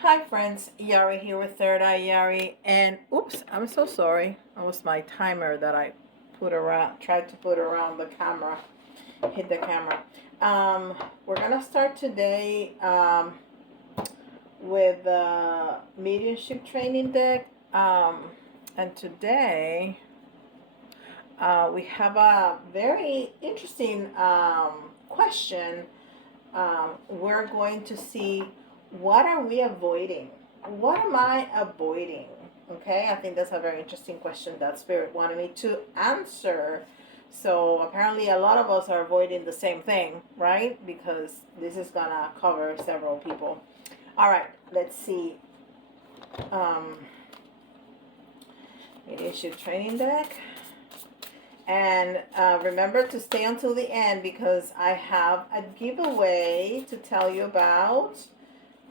Hi friends, Yari here with Third Eye Yari, and oops, I'm so sorry. That was my timer that I tried to put around the camera, hit the camera. We're gonna start today with the mediumship training deck, and today we have a very interesting question. We're going to see, what are we avoiding? What am I avoiding? Okay, I think that's a very interesting question that Spirit wanted me to answer. So apparently a lot of us are avoiding the same thing, right? Because this is gonna cover several people. All right, let's see. Mediumship training deck. And remember to stay until the end because I have a giveaway to tell you about.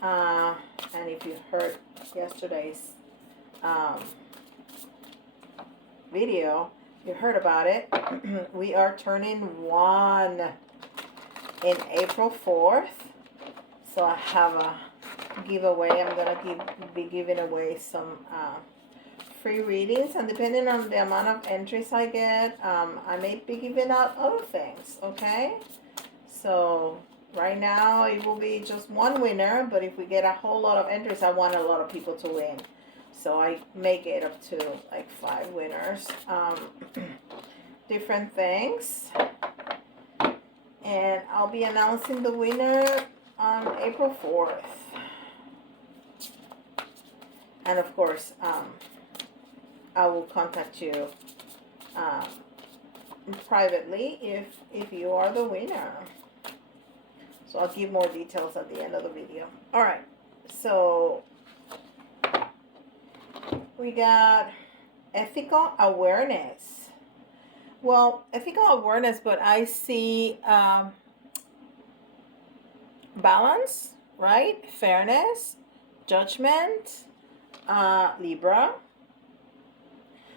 And if you heard yesterday's video, you heard about it. We are turning 1 in April 4th. So I have a giveaway. I'm going to be giving away some free readings, and depending on the amount of entries I get, I may be giving out other things. Okay, so right now it will be just one winner, but if we get a whole lot of entries, I want a lot of people to win, so I make it up to like 5 winners. Different things, and I'll be announcing the winner on April 4th, and of course I will contact you privately if you are the winner. So I'll give more details at the end of the video. All right, so we got ethical awareness. Well, ethical awareness, but I see balance, right? Fairness, judgment, Libra.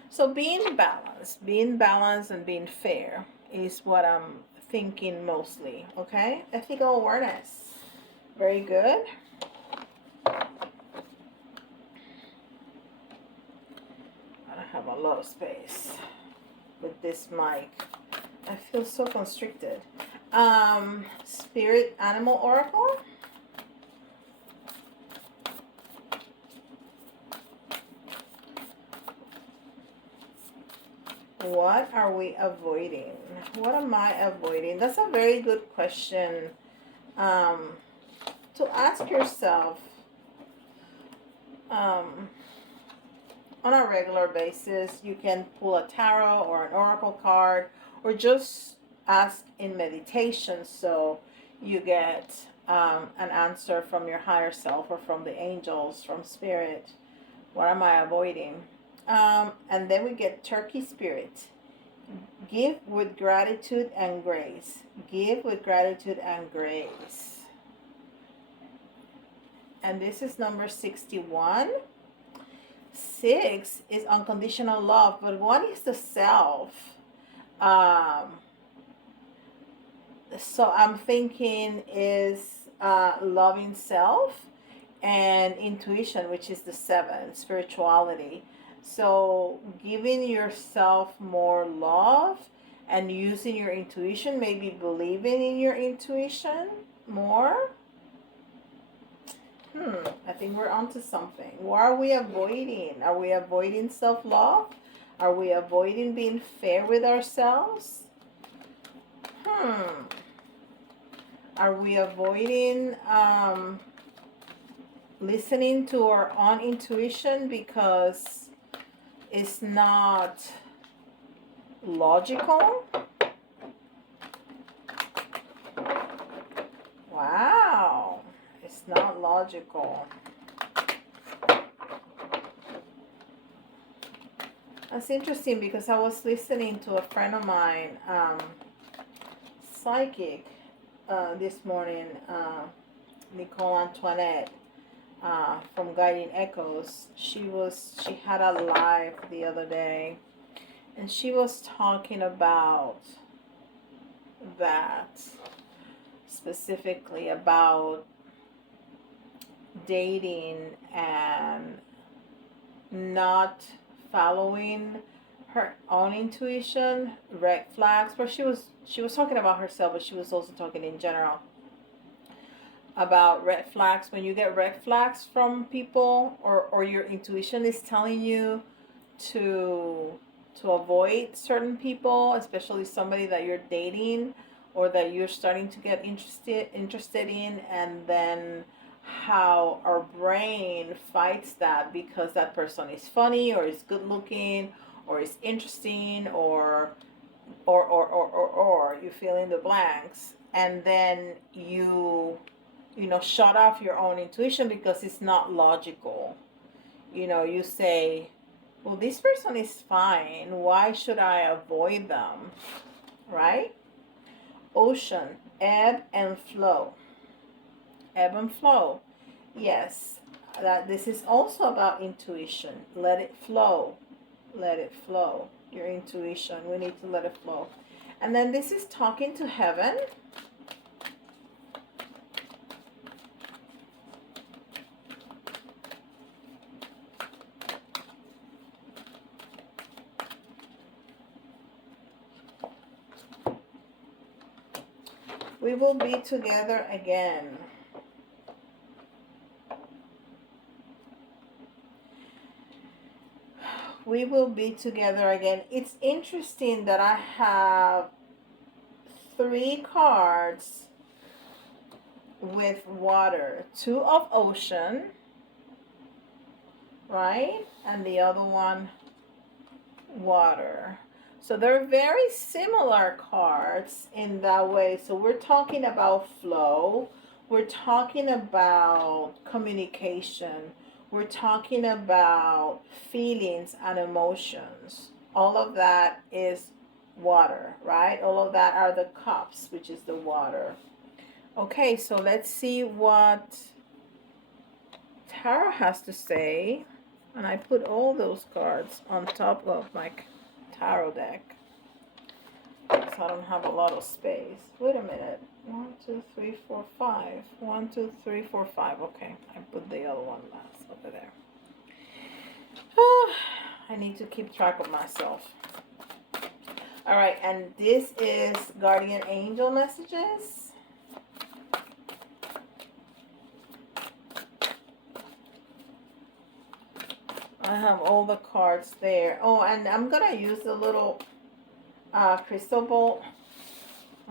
So being balanced and being fair is what I'm thinking mostly, okay? Ethical awareness. Very good. I have a lot of space with this mic. I feel so constricted. Spirit Animal Oracle. What are we avoiding? What am I avoiding? That's a very good question to ask yourself on a regular basis. You can pull a tarot or an oracle card, or just ask in meditation so you get an answer from your higher self or from the angels, from spirit. What am I avoiding? And then we get Turkey Spirit. Give with gratitude and grace. Give with gratitude and grace. And this is number 61. 6 is unconditional love, but what is the self? So I'm thinking is loving self and intuition, which is the 7, spirituality. So giving yourself more love and using your intuition, maybe believing in your intuition more. I think we're onto something. What are we avoiding? Are we avoiding self-love? Are we avoiding being fair with ourselves? Are we avoiding listening to our own intuition because it's not logical? Wow, it's not logical. That's interesting because I was listening to a friend of mine, psychic, this morning, Nicole Antoinette, from Guiding Echoes. She had a live the other day, and she was talking about that, specifically about dating and not following her own intuition, red flags. But she was talking about herself, but she was also talking in general about red flags. When you get red flags from people, or your intuition is telling you to avoid certain people, especially somebody that you're dating or that you're starting to get interested in, and then how our brain fights that because that person is funny or is good looking or is interesting, or you fill in the blanks, and then shut off your own intuition because it's not logical. You say, well, this person is fine, why should I avoid them? Right? Ocean, ebb and flow. Ebb and flow. Yes, that this is also about intuition. Let it flow. Let it flow. Your intuition, we need to let it flow. And then this is talking to heaven. We will be together again. We will be together again. It's interesting that I have 3 cards with water. 2 of ocean, right? And the other one, water. So they're very similar cards in that way. So we're talking about flow. We're talking about communication. We're talking about feelings and emotions. All of that is water, right? All of that are the cups, which is the water. Okay, so let's see what Tarot has to say. And I put all those cards on top of my tarot deck, so I don't have a lot of space. Wait a minute. 1, 2, 3, 4, 5. 1, 2, 3, 4, 5. Okay, I put the other one last over there. I need to keep track of myself. All right, and this is guardian angel messages. I have all the cards there. Oh, and I'm gonna use the little crystal ball,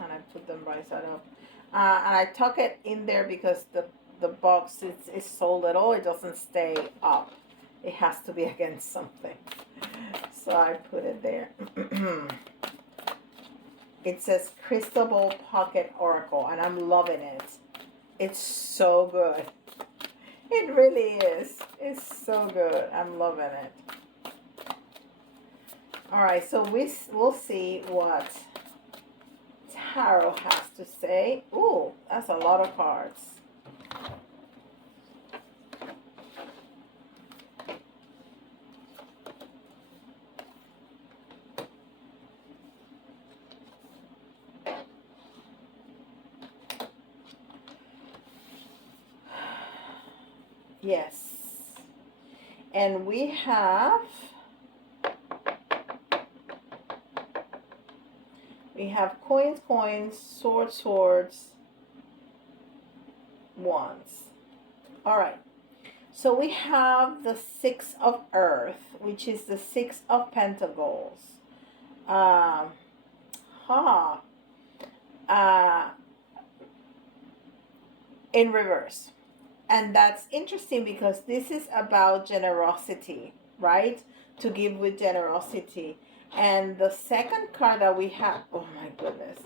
and I put them right side up. And I tuck it in there because the box is so little, it doesn't stay up. It has to be against something. So I put it there. It says Crystal Ball Pocket Oracle, and I'm loving it. It's so good. It really is. It's so good. I'm loving it. All right, so we'll see what Tarot has to say. Ooh, that's a lot of cards. Yes. And we have coins, coins, swords, swords, wands. All right. So we have the 6 of earth, which is the 6 of pentacles. In reverse. And that's interesting because this is about generosity, right? To give with generosity. And the second card that we have, oh my goodness.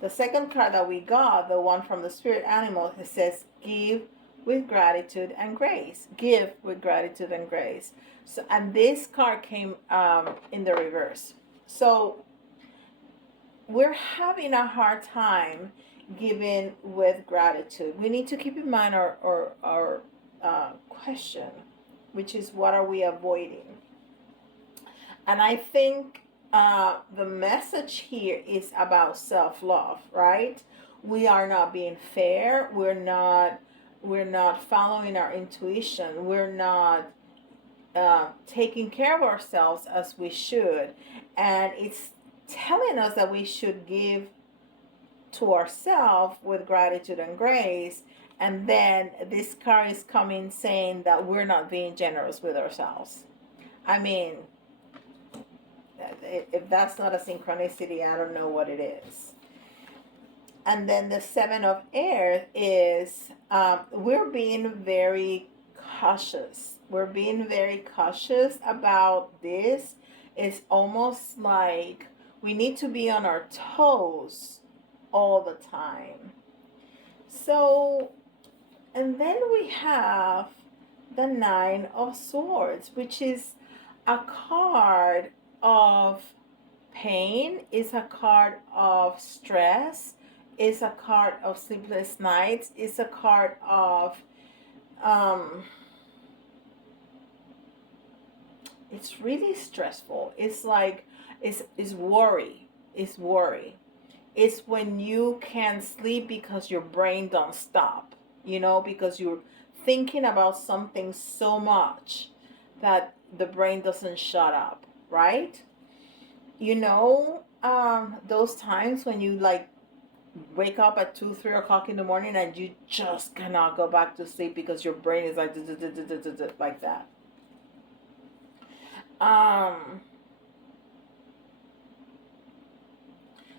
The second card that we got, the one from the spirit animal, it says, give with gratitude and grace. Give with gratitude and grace. So, and this card came in the reverse. So we're having a hard time giving with gratitude. We need to keep in mind our question, which is, what are we avoiding? And I think the message here is about self-love, right? We are not being fair. We're not we're not following our intuition, we're not taking care of ourselves as we should. And it's telling us that we should give to ourselves with gratitude and grace. And then this card is coming saying that we're not being generous with ourselves. I mean, if that's not a synchronicity, I don't know what it is. And then the Seven of Air is we're being very cautious. We're being very cautious about this. It's almost like we need to be on our toes all the time. So, and then we have the Nine of Swords, which is a card of pain, is a card of stress, is a card of sleepless nights, is a card of it's really stressful. It's like it's worry. It's worry. It's when you can't sleep because your brain don't stop, because you're thinking about something so much that the brain doesn't shut up, right? Those times when you like wake up at 2, 3 o'clock in the morning and you just cannot go back to sleep because your brain is like like that.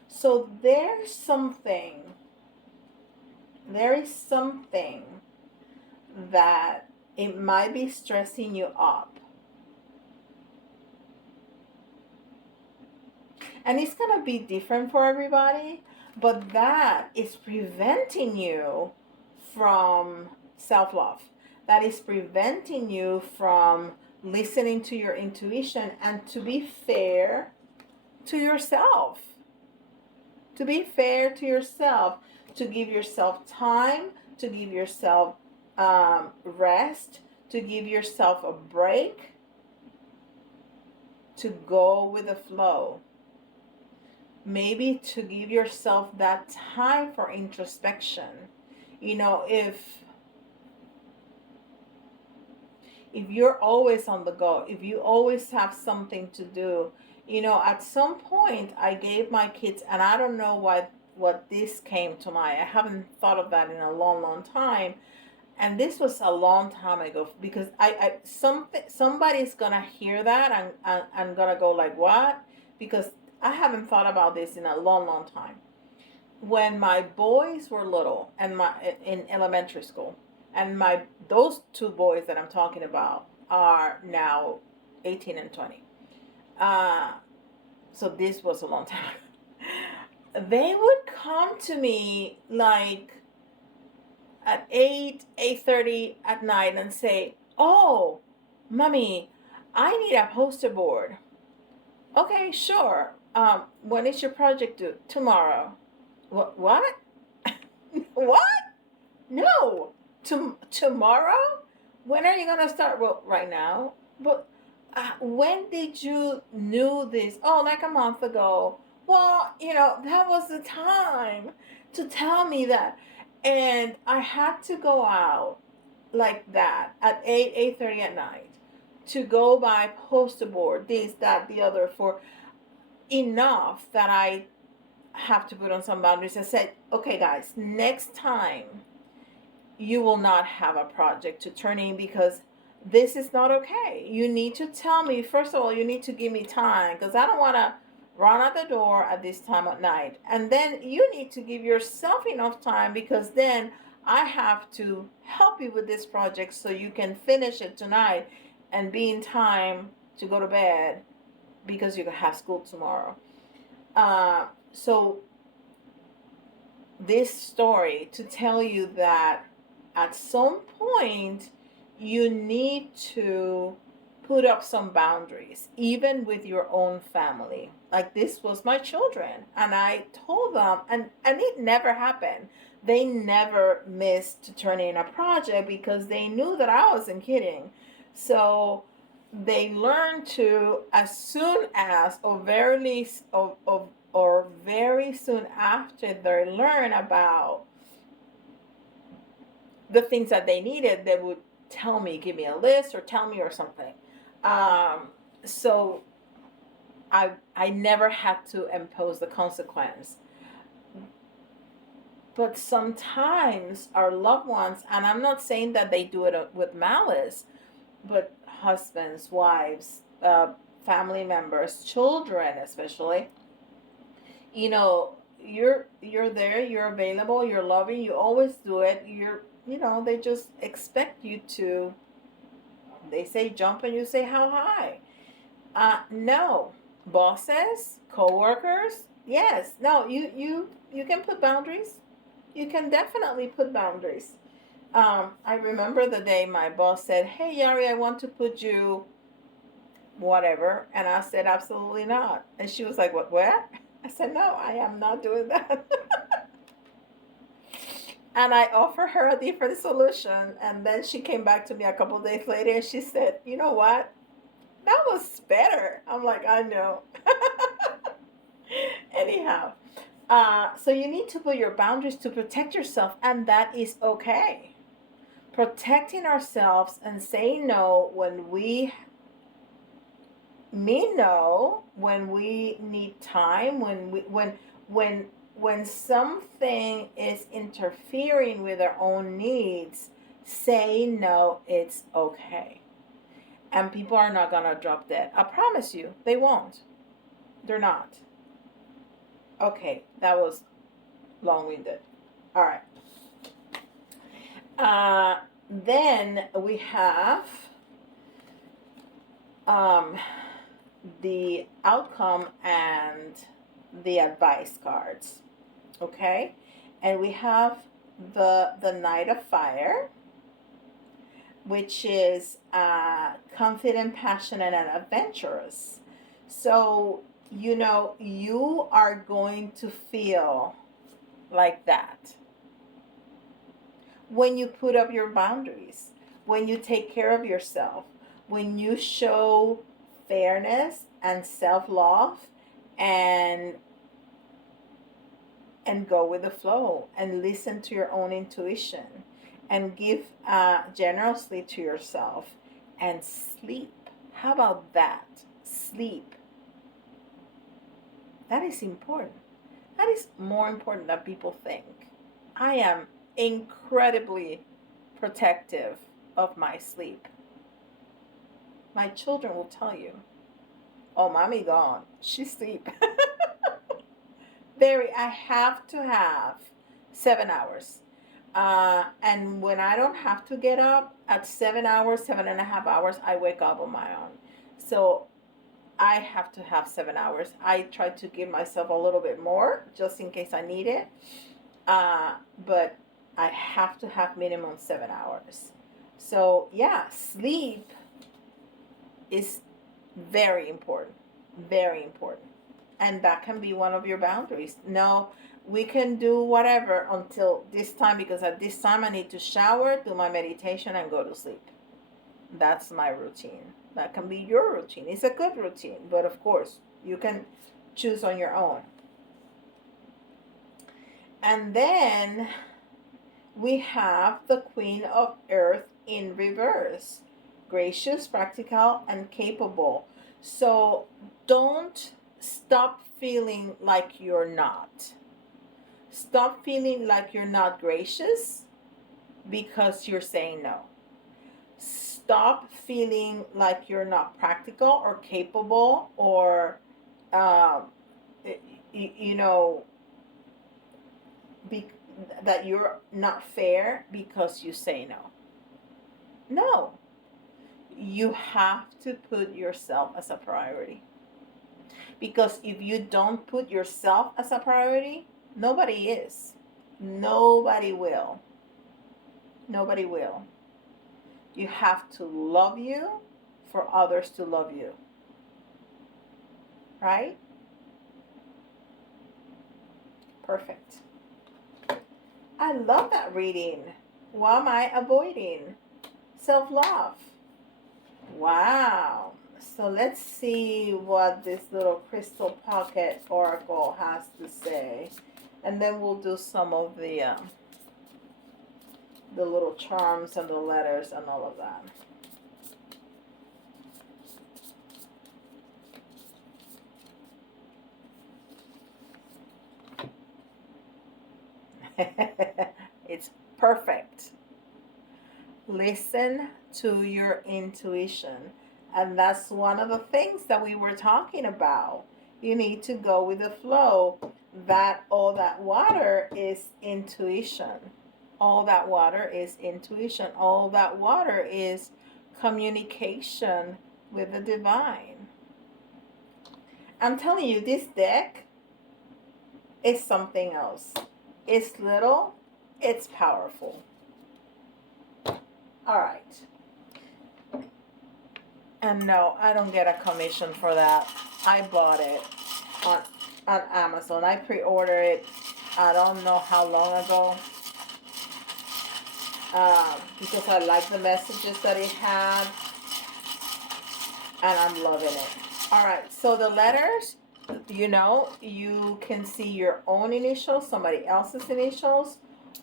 So there is something that it might be stressing you up. And it's going to be different for everybody, but that is preventing you from self-love. That is preventing you from listening to your intuition and to be fair to yourself. To be fair to yourself, to give yourself time, to give yourself rest, to give yourself a break, to go with the flow. Maybe to give yourself that time for introspection. If you're always on the go, if you always have something to do, at some point I gave my kids, and I don't know what this came to mind. I haven't thought of that in a long, long time. And this was a long time ago, because somebody's gonna hear that and gonna go like, what? Because I haven't thought about this in a long, long time. When my boys were little and in elementary school, and those two boys that I'm talking about are now 18 and 20. So this was a long time. They would come to me like at 8:30 at night and say, "Oh, mommy, I need a poster board." Okay, sure. When is your project due? Tomorrow. What? What? No. Tomorrow? When are you gonna start? Well, right now. But when did you knew this? Oh, like a month ago. Well, that was the time to tell me that. And I had to go out like that at 8:30 at night to go buy poster board, this, that, the other, for enough that I have to put on some boundaries. I said, okay, guys, next time you will not have a project to turn in, because this is not okay. You need to tell me, first of all, you need to give me time, because I don't want to run out the door at this time at night. And then you need to give yourself enough time, because then I have to help you with this project so you can finish it tonight and be in time to go to bed, because you have school tomorrow. So this story to tell you that at some point you need to put up some boundaries, even with your own family. Like, this was my children, and I told them, and it never happened. They never missed to turn in a project because they knew that I wasn't kidding. So they learned to, as soon as, or very soon after they learn about the things that they needed, they would tell me, give me a list or tell me or something. So I never had to impose the consequence. But sometimes our loved ones, and I'm not saying that they do it with malice, but husbands, wives, family members, children especially, you know, you're there, you're available, you're loving, you always do it. They just expect you to. They say jump and you say how high. No, bosses, co-workers, yes. No, you can put boundaries. You can definitely put boundaries. I remember the day my boss said, "Hey, Yari, I want to put you whatever," and I said, "Absolutely not." And she was like, "What? What?" I said, "No, I am not doing that." And I offered her a different solution, and then she came back to me a couple of days later, and she said, "You know what? That was better." I'm like, "I know." Anyhow, so you need to put your boundaries to protect yourself, and that is okay. Protecting ourselves and saying no when we mean no, when we need time, when something is interfering with our own needs, say no, it's okay. And people are not gonna drop dead. I promise you, they won't. They're not. Okay, that was long-winded. All right. Then we have the outcome and the advice cards. Okay, and we have the Knight of Fire, which is confident, passionate, and adventurous. So you are going to feel like that when you put up your boundaries, when you take care of yourself, when you show fairness and self-love, and go with the flow and listen to your own intuition and give generously to yourself and sleep. How about that? Sleep. That is important. That is more important than people think. I am incredibly protective of my sleep. My children will tell you, "Oh, mommy gone. She sleep." I have to have 7 hours. And when I don't have to get up at 7 hours, 7.5 hours, I wake up on my own. So I have to have 7 hours. I try to give myself a little bit more just in case I need it. But I have to have minimum 7 hours. So yeah, sleep is very important. Very important. And that can be one of your boundaries. No, we can do whatever until this time, because at this time I need to shower, do my meditation, and go to sleep. That's my routine. That can be your routine. It's a good routine, but of course, you can choose on your own. And then we have the Queen of Earth in reverse. Gracious, practical, and capable. So don't stop feeling like you're not. Stop feeling like you're not gracious because you're saying no. Stop feeling like you're not practical or capable, or you know that you're not fair because you say no. No, you have to put yourself as a priority. Because if you don't put yourself as a priority, nobody is. Nobody will. Nobody will. You have to love you for others to love you. Right? Perfect. I love that reading. What am I avoiding? Self-love. Wow. So let's see what this little crystal pocket oracle has to say. And then we'll do some of the the little charms and the letters and all of that. It's perfect. Listen to your intuition. And that's one of the things that we were talking about. You need to go with the flow. That all that water is intuition. All that water is intuition. All that water is communication with the divine. I'm telling you, this deck is something else. It's little, it's powerful. All right. And no, I don't get a commission for that. I bought it on Amazon. I pre-ordered it, I don't know how long ago. Because I like the messages that it had. And I'm loving it. All right, so the letters, you know, you can see your own initials, somebody else's initials,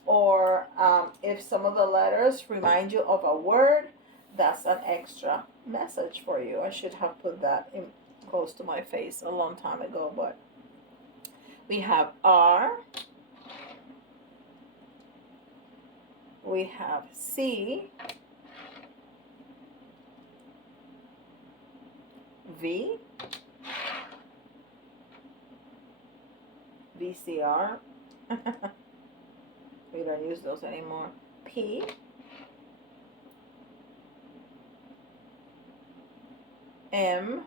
or if some of the letters remind you of a word, that's an extra message for you. I should have put that in close to my face a long time ago, but we have R, we have C, V, VCR. We don't use those anymore. P, M,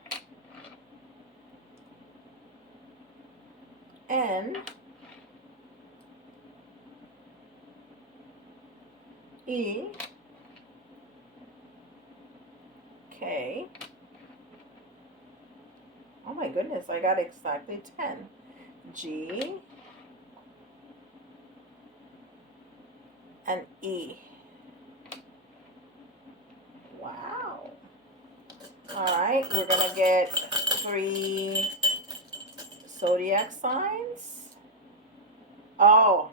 N, E, K. Oh my goodness, I got exactly 10. G, and E. Wow. All right, we're gonna get 3 zodiac signs. Oh.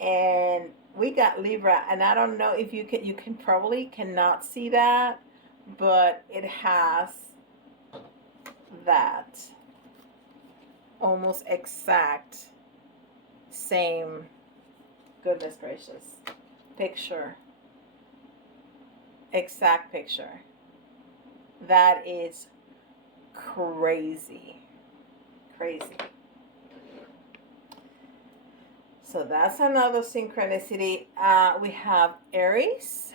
And we got Libra, and I don't know if you can probably cannot see that, but it has that almost exact same, goodness gracious, picture, exact picture. That is crazy. So that's another synchronicity. We have Aries.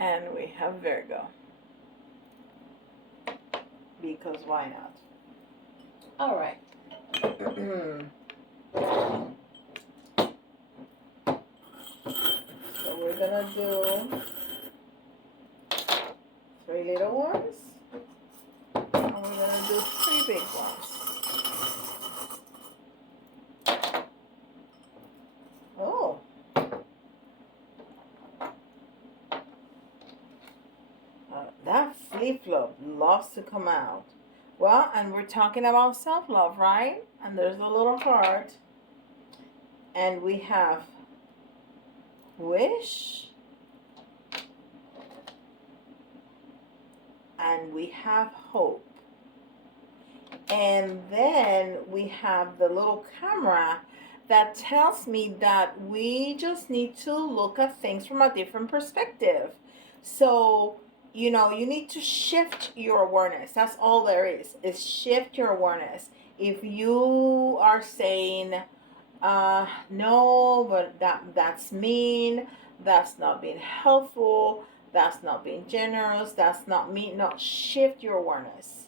And we have Virgo. Because why not? All right. So we're gonna do 3 little ones, and we're gonna do 3 big ones. Oh. That flip-flop loves to come out. Well, and we're talking about self-love, right? And there's a little heart. And we have wish. And we have hope. And then we have the little camera that tells me that we just need to look at things from a different perspective. So, you know, you need to shift your awareness. That's all there is shift your awareness. If you are saying, no, but that's mean, that's not being helpful, that's not being generous, that's not me, no, shift your awareness.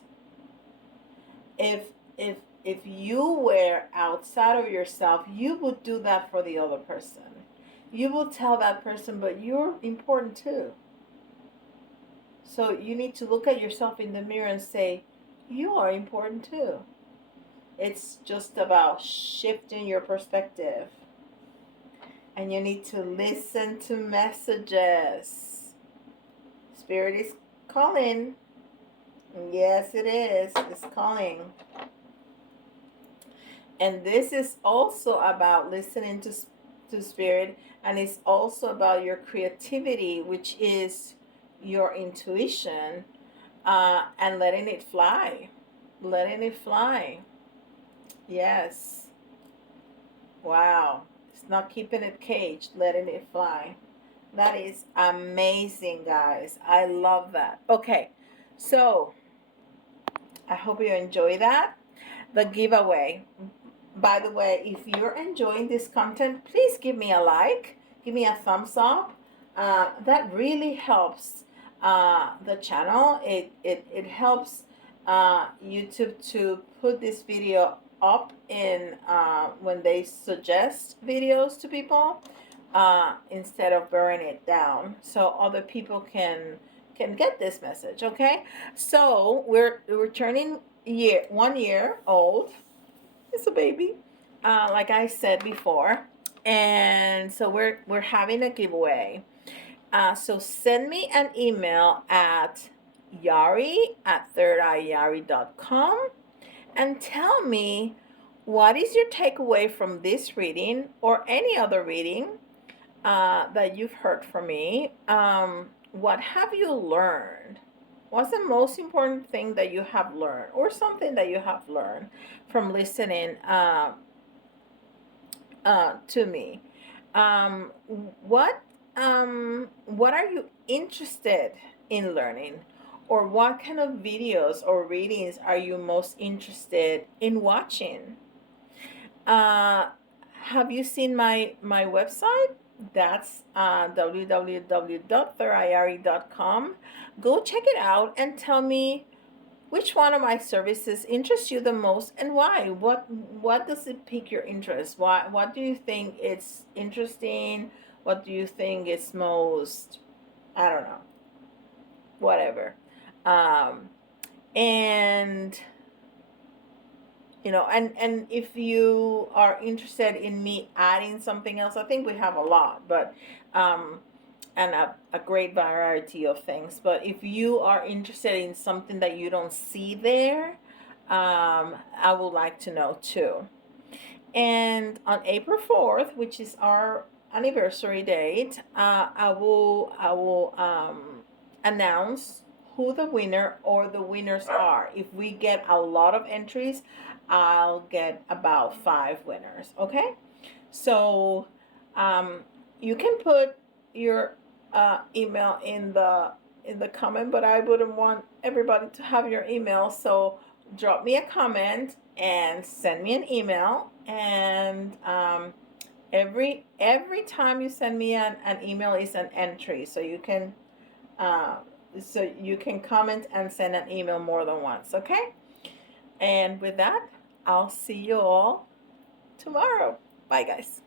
If you were outside of yourself, you would do that for the other person. You will tell that person, but you're important too. So you need to look at yourself in the mirror and say, you are important too. It's just about shifting your perspective. And you need to listen to messages. Spirit is calling. Yes, it is. It's calling. And this is also about listening to spirit, and it's also about your creativity, which is your intuition, and letting it fly. Letting it fly. Yes. Wow. It's not keeping it caged, letting it fly. That is amazing, guys. I love that. Okay. So, I hope you enjoy that. The giveaway. By the way, if you're enjoying this content, please give me a like, give me a thumbs up. That really helps the channel. It helps YouTube to put this video up in when they suggest videos to people, instead of burning it down, so other people can get this message. Okay, so we're turning 1 year old. It's a baby, like I said before, and so we're having a giveaway. So send me an email at yari@thirdeyeyari.com and tell me what is your takeaway from this reading or any other reading that you've heard from me. What have you learned? What's the most important thing that you have learned, or something that you have learned from listening to me? Um, what what are you interested in learning, or what kind of videos or readings are you most interested in watching? Uh, have you seen my website? That's www.thirayari.com. Go check it out and tell me which one of my services interests you the most, and why. What does it pique your interest? What do you think it's interesting? What do you think is most, I don't know, whatever. And and if you are interested in me adding something else, I think we have a lot, but and a great variety of things. But if you are interested in something that you don't see there, I would like to know too. And on April 4th, which is our anniversary date, I will announce who the winner or the winners are. If we get a lot of entries, I'll get about 5 winners. Okay, so you can put your email in the comment, but I wouldn't want everybody to have your email. So drop me a comment and send me an email. And every time you send me an email is an entry, so you can comment and send an email more than once. Okay, and with that, I'll see you all tomorrow. Bye, guys.